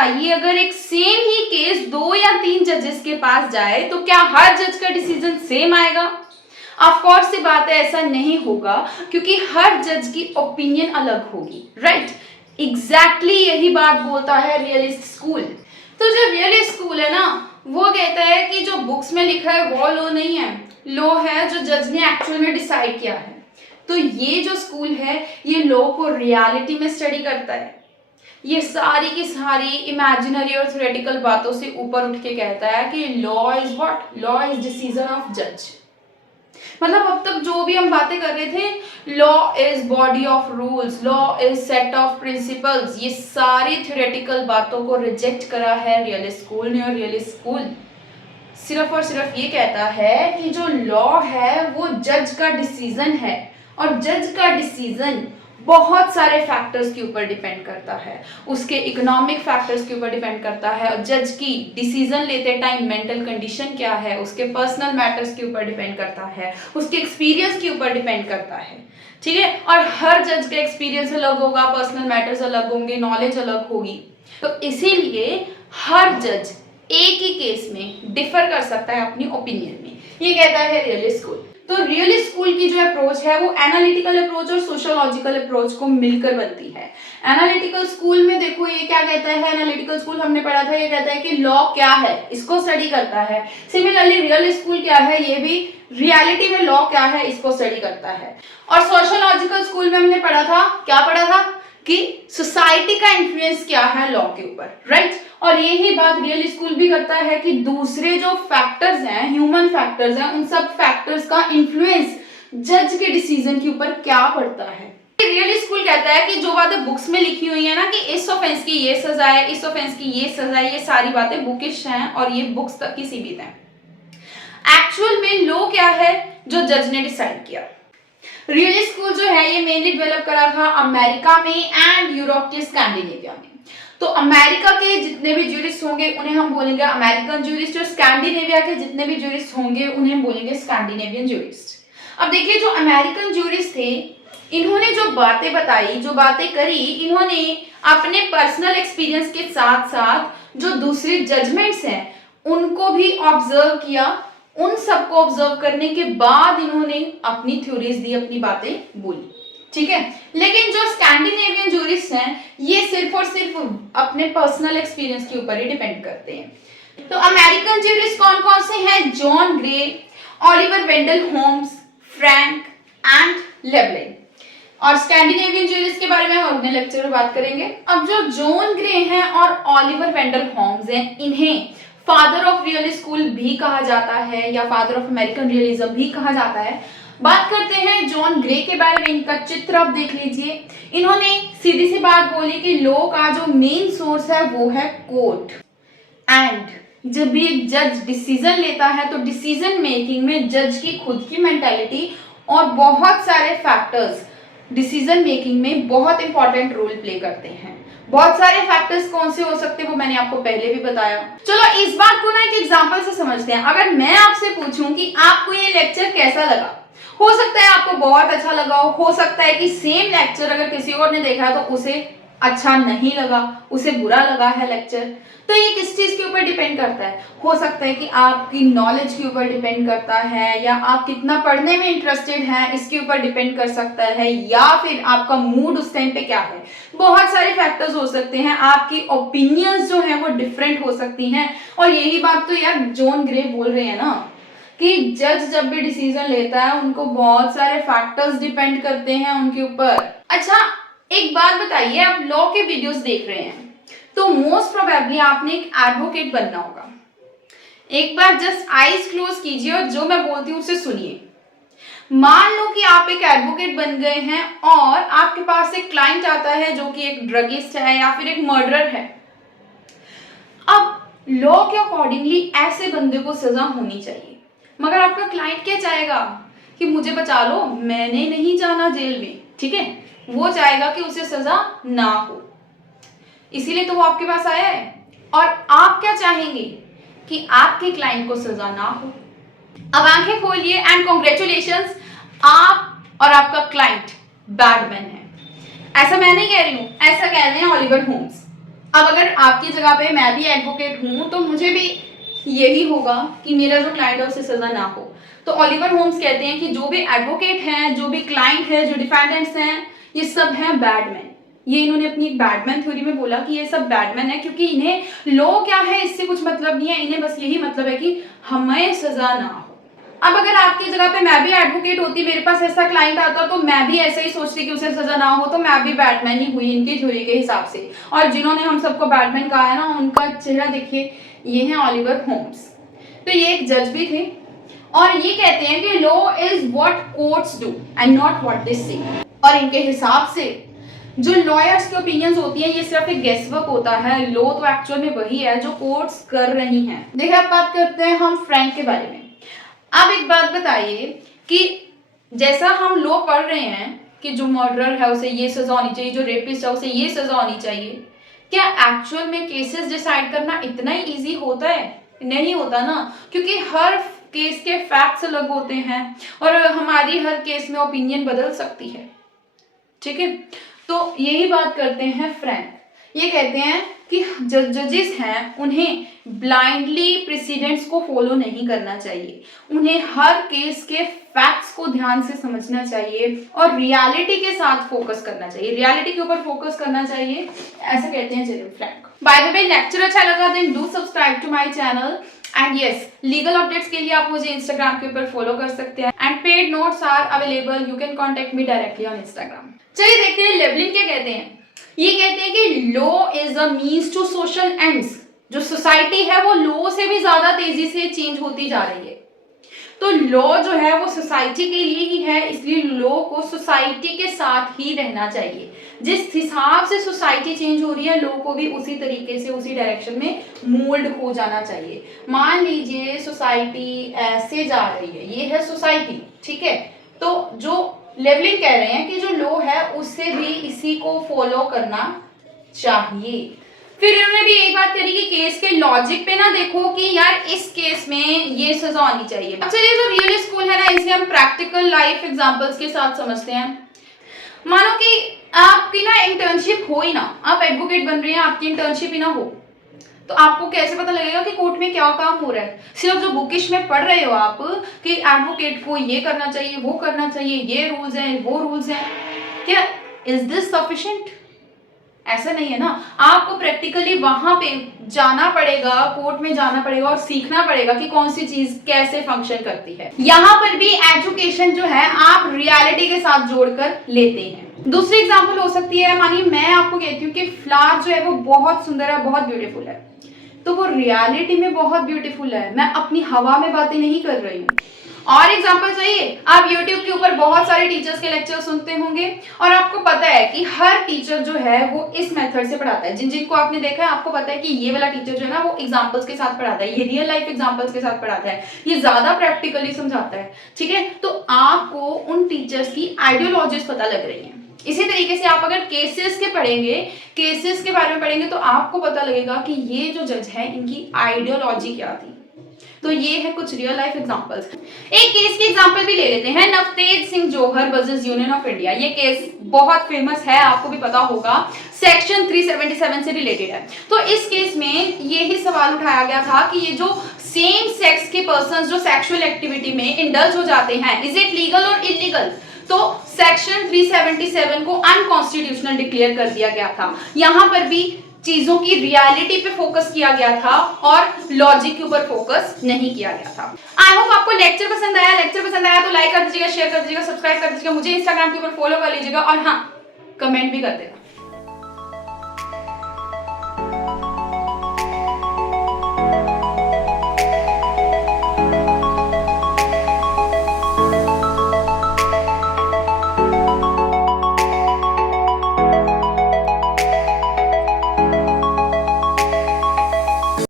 बताइए, अगर एक सेम ही केस 2 या 3 जजेस के पास जाए तो क्या हर जज का डिसीजन सेम आएगा? ऑफ कोर्स सी बात है, ऐसा नहीं होगा, क्योंकि हर जज की ओपिनियन अलग होगी, राइट? एग्जैक्टली यही बात बोलता है रियलिस्ट स्कूल। तो जो रियलिस्ट स्कूल है ना, वो कहता है कि जो बुक्स में लिखा है वो लॉ नहीं है, लॉ है जो जज ने एक्चुअल में डिसाइड किया है। तो ये जो स्कूल है ये लॉ को रियलिटी में स्टडी करता है। ये सारी की सारी इमेजिनरी और थ्योरेटिकल बातों से ऊपर उठ के कहता है कि law is what? Law is decision of जज। मतलब अब तक जो भी हम बातें कर रहे थे, law is body of rules, law is set of principles, ये सारी थ्योरेटिकल बातों को रिजेक्ट करा है रियलिस्ट स्कूल ने। और रियलिस्ट स्कूल सिर्फ और सिर्फ ये कहता है कि जो लॉ है वो जज का डिसीजन है, और जज का डिसीजन बहुत सारे फैक्टर्स के ऊपर डिपेंड करता है, उसके इकोनॉमिक फैक्टर्स के ऊपर डिपेंड करता है, और जज की डिसीजन लेते टाइम मेंटल कंडीशन क्या है, उसके पर्सनल मैटर्स के ऊपर डिपेंड करता है, उसके एक्सपीरियंस के ऊपर डिपेंड करता है, ठीक है? और हर जज का एक्सपीरियंस अलग होगा, पर्सनल मैटर्स अलग होंगे, नॉलेज अलग होगी। तो इसीलिए हर जज एक ही केस में डिफर कर सकता है अपनी ओपिनियन में, ये कहता है रियलिस्ट स्कूल। तो रियलिस्ट स्कूल की जो अप्रोच है वो एनालिटिकल अप्रोच और सोशियोलॉजिकल अप्रोच को मिलकर बनती है। एनालिटिकल स्कूल में देखो ये क्या कहता है, एनालिटिकल स्कूल हमने पढ़ा था, ये कहता है कि लॉ क्या है इसको स्टडी करता है। सिमिलरली रियलिस्ट स्कूल क्या है, ये भी रियलिटी में लॉ क्या है इसको स्टडी करता है। और सोशियोलॉजिकल स्कूल में हमने पढ़ा था, क्या पढ़ा था कि सोसाइटी का इन्फ्लुएंस क्या है लॉ के ऊपर, राइट? और यही बात रियल स्कूल भी करता है कि दूसरे जो फैक्टर्स हैं, ह्यूमन फैक्टर्स हैं, उन सब फैक्टर्स का इन्फ्लुएंस जज के डिसीजन के ऊपर क्या पड़ता है। रियल स्कूल कहता है कि जो बातें बुक्स में लिखी हुई है ना कि इस ऑफेंस की ये सजा है, इस ऑफेंस की ये सजा है, ये सारी बातें बुकिश हैं और ये बुक्स तक की सीमित हैं। एक्चुअल में लॉ क्या है जो जज ने डिसाइड किया। रियल स्कूल जो है ये मेनली डेवलप करा था अमेरिका में एंड यूरोप के स्कैंडिनेविया में। तो अमेरिका के जितने भी ज्यूरिस्ट होंगे उन्हें हम बोलेंगे अमेरिकन ज्यूरिस्ट, और स्कैंडिनेविया के जितने भी ज्यूरिस्ट होंगे उन्हें हम बोलेंगे स्कैंडिनेवियन ज्यूरिस्ट। अब देखिए जो अमेरिकन ज्यूरिस्ट थे, इन्होंने जो बातें बताई, जो बातें करी, इन्होंने अपने पर्सनल एक्सपीरियंस के साथ साथ जो दूसरी जजमेंट्स हैं उनको भी ऑब्जर्व किया। उन सबको ऑब्जर्व करने के बाद इन्होंने अपनी थ्योरीज दी, अपनी बातें बोली, ठीक है? लेकिन जो स्कैंडिनेवियन ज्यूरिस्ट हैं ये सिर्फ और सिर्फ अपने पर्सनल एक्सपीरियंस के ऊपर ही डिपेंड करते हैं। तो अमेरिकन ज्यूरिस्ट कौन कौन से हैं? John Grey, Oliver Wendell Holmes, Frank and Llewellyn. और स्कैंडिनेवियन ज्यूरिस्ट के बारे में हम अगले लेक्चर में बात करेंगे। अब जो जॉन ग्रे हैं और ऑलिवर वेंडल होम्स हैं, इन्हें फादर ऑफ रियल स्कूल भी कहा जाता है या फादर ऑफ अमेरिकन रियलिज्म भी कहा जाता है। बात करते हैं जॉन ग्रे के बारे में। इनका चित्र आप देख लीजिए। इन्होंने सीधी सी बात बोली कि लॉ का जो मेन सोर्स है वो है कोर्ट, एंड जब भी एक जज डिसीजन लेता है तो डिसीजन मेकिंग में जज की खुद की मेंटालिटी और बहुत सारे फैक्टर्स डिसीजन मेकिंग में बहुत इंपॉर्टेंट रोल प्ले करते हैं। बहुत सारे फैक्टर्स कौन से हो सकते हैं वो मैंने आपको पहले भी बताया। चलो इस बात को ना एक एग्जांपल से समझते हैं। अगर मैं आपसे पूछूं कि आपको ये लेक्चर कैसा लगा, हो सकता है आपको बहुत अच्छा लगा हो सकता है कि सेम लेक्चर अगर किसी और ने देखा है तो उसे अच्छा नहीं लगा, उसे बुरा लगा है लेक्चर। तो ये किस चीज के ऊपर डिपेंड करता है? हो सकता है कि आपकी नॉलेज के ऊपर डिपेंड करता है, या आप कितना पढ़ने में इंटरेस्टेड हैं इसके ऊपर डिपेंड कर सकता है, या फिर आपका मूड उस टाइम पे क्या है। बहुत सारे फैक्टर्स हो सकते हैं। आपकी ओपिनियंस जो है वो डिफरेंट हो सकती हैं। और यही बात तो यार जॉन ग्रे बोल रहे हैं ना कि जज जब भी डिसीजन लेता है उनको बहुत सारे फैक्टर्स डिपेंड करते हैं उनके ऊपर। अच्छा एक बात बताइए, आप लॉ के वीडियोस देख रहे हैं तो मोस्ट प्रोबेबली आपने एक एडवोकेट बनना होगा। एक बार जस्ट आईज क्लोज कीजिए और जो मैं बोलती हूँ उसे सुनिए। मान लो कि आप एक एडवोकेट बन गए हैं और आपके पास एक क्लाइंट आता है जो कि एक ड्रगिस्ट है या फिर एक मर्डरर है। अब लॉ के अकॉर्डिंगली ऐसे बंदे को सजा होनी चाहिए, मगर आपका क्लाइंट क्या चाहेगा कि मुझे बचा लो, मैंने नहीं जाना जेल में, ठीक है? वो चाहेगा कि उसे सजा ना हो, इसीलिए तो वो आपके पास आया है। और आप क्या चाहेंगे कि आपके क्लाइंट को सजा ना हो। अब आंखें खोलिए एंड कॉन्ग्रेचुलेशंस, आप और आपका क्लाइंट बैड मैन है। ऐसा मैं नहीं कह रही हूं, ऐसा कह रहे हैं ऑलिवर होम्स। अब अगर आपकी जगह पे मैं भी एडवोकेट हूं तो मुझे भी यही होगा कि मेरा जो क्लाइंट है उसे सजा ना हो। तो ओलिवर होम्स कहते हैं कि जो भी एडवोकेट हैं, जो भी क्लाइंट है, जो डिफेंडेंट्स हैं, ये सब हैं बैडमैन। ये इन्होंने अपनी एक बैटमैन थ्योरी में बोला कि ये सब बैटमैन है, क्योंकि इन्हें लॉ क्या है इससे कुछ मतलब नहीं है, इन्हें बस यही मतलब है कि हमें सजा ना हो। अब अगर आपकी जगह पे मैं भी एडवोकेट होती, मेरे पास ऐसा क्लाइंट आता, तो मैं भी ऐसे ही सोचती कि उसे सजा ना हो, तो मैं भी बैटमैन ही हुई इनकी थ्योरी के हिसाब से। और जिन्होंने हम सबको बैटमैन कहा है ना, उनका चेहरा देखिए, ये है ओलिवर होम्स। तो ये एक जज भी थे और ये कहते हैं कि law is what courts do and not what they से। और इनके हिसाब से जो लॉयर्स की ओपिनियंस होती है ये सिर्फ एक गेसवर्क होता है, लॉ तो एक्चुअल में वही है जो कोर्ट्स कर रही हैं। देखिए अब बात करते हैं हम फ्रैंक के बारे में। अब एक बात बताइए कि जैसा हम लॉ पढ़ रहे हैं कि जो मर्डरर है उसे ये सजा होनी चाहिए, जो रेपिस्ट है उसे ये सजा होनी चाहिए, क्या एक्चुअल में केसेस डिसाइड करना इतना ही इजी होता है? नहीं होता ना, क्योंकि हर केस के फैक्ट्स अलग होते हैं और हमारी हर केस में ओपिनियन बदल सकती है। ठीक है, तो यही बात करते हैं फ्रैंक। ये कहते हैं कि जो जजेस हैं उन्हें ब्लाइंडली प्रेसिडेंट्स को फॉलो नहीं करना चाहिए, उन्हें हर केस के फैक्ट्स को ध्यान से समझना चाहिए और रियलिटी के साथ फोकस करना चाहिए, रियलिटी के ऊपर फोकस करना चाहिए, ऐसा कहते हैं Jeremy Frank. By the way lecture अच्छा लगा then do subscribe to my channel and yes, legal updates के लिए आप मुझे इंस्टाग्राम के ऊपर फॉलो कर सकते हैं and paid notes are available, you can contact me directly on Instagram. चलिए देखते हैं लेवलिन क्या कहते हैं। ये कहते हैं कि law is a means to social ends. जो सोसाइटी है वो लॉ से भी ज्यादा तेजी से चेंज होती जा रही है, तो लॉ जो है वो सोसाइटी के लिए ही है, इसलिए लॉ को सोसाइटी के साथ ही रहना चाहिए। जिस हिसाब से सोसाइटी चेंज हो रही है, लॉ को भी उसी तरीके से उसी डायरेक्शन में मोल्ड हो जाना चाहिए। मान लीजिए सोसाइटी ऐसे जा रही है, ये है सोसाइटी, ठीक है, तो जो लेवलिंग कह रहे हैं कि जो लॉ है उससे भी इसी को फॉलो करना चाहिए। फिर इन्होंने भी एक बात करी कि केस के लॉजिक पे ना देखो कि यार इस केस में ये सजा होनी चाहिए। चलिए जो रियल स्कूल है ना, इसे हम प्रैक्टिकल लाइफ एग्जांपल्स के साथ समझते हैं। मानो कि आपकी ना इंटर्नशिप हो ही ना, आप एडवोकेट बन रहे हैं, आपकी इंटर्नशिप ही ना हो, तो आपको कैसे पता लगेगा कि कोर्ट में क्या काम हो रहा है? सिर्फ जो बुकिश में पढ़ रहे हो आप कि एडवोकेट को ये करना चाहिए, वो करना चाहिए, ये रूल्स हैं, वो रूल्स हैं, क्या इज दिस सफिशिएंट? ऐसा नहीं है ना, आपको प्रैक्टिकली वहां पे जाना पड़ेगा, कोर्ट में जाना पड़ेगा और सीखना पड़ेगा कि कौन सी चीज कैसे फंक्शन करती है। यहाँ पर भी एजुकेशन जो है आप रियलिटी के साथ जोड़कर लेते हैं। दूसरी एग्जांपल हो सकती है, मानिए मैं आपको कहती हूँ कि फ्लावर जो है वो बहुत सुंदर है, बहुत ब्यूटीफुल है, तो वो रियलिटी में बहुत ब्यूटीफुल है, मैं अपनी हवा में बातें नहीं कर रही हूँ। और एग्जांपल चाहिए, आप YouTube के ऊपर बहुत सारे टीचर्स के लेक्चर सुनते होंगे और आपको पता है कि हर टीचर जो है वो इस मेथड से पढ़ाता है। जिनको आपने देखा है आपको पता है कि ये वाला टीचर जो है ना वो एग्जांपल्स के साथ पढ़ाता है, ये रियल लाइफ एग्जांपल्स के साथ पढ़ाता है, ये ज्यादा प्रैक्टिकली समझाता है। ठीक है, तो आपको उन टीचर्स की आइडियोलॉजीज पता लग रही है। इसी तरीके से आप अगर केसेस के पढ़ेंगे, केसेस के बारे में पढ़ेंगे, तो आपको पता लगेगा कि ये जो जज है इनकी आइडियोलॉजी क्या थी। तो ये है कुछ रियल लाइफ एग्जांपल्स। एक केस की एग्जांपल भी ले लेते हैं, नवतेज सिंह जौहर वर्सेस यूनियन ऑफ इंडिया। ये केस बहुत फेमस है, आपको भी पता होगा, सेक्शन 377 से रिलेटेड है। तो इस केस में यही सवाल उठाया गया था कि ये जो सेम सेक्स के पर्संस जो सेक्सुअल एक्टिविटी में इंडल्ज हो जाते हैं, इज इट लीगल और इलीगल? तो सेक्शन 377 को अनकॉन्स्टिट्यूशनल डिक्लेयर कर दिया गया था। यहां पर भी चीजों की रियलिटी पे फोकस किया गया था और लॉजिक के ऊपर फोकस नहीं किया गया था। आई होप आपको लेक्चर पसंद आया। लेक्चर पसंद आया तो लाइक कर दीजिएगा, शेयर कर दीजिएगा, सब्सक्राइब कर दीजिएगा, मुझे इंस्टाग्राम के ऊपर फॉलो कर लीजिएगा और हाँ, कमेंट भी कर देना।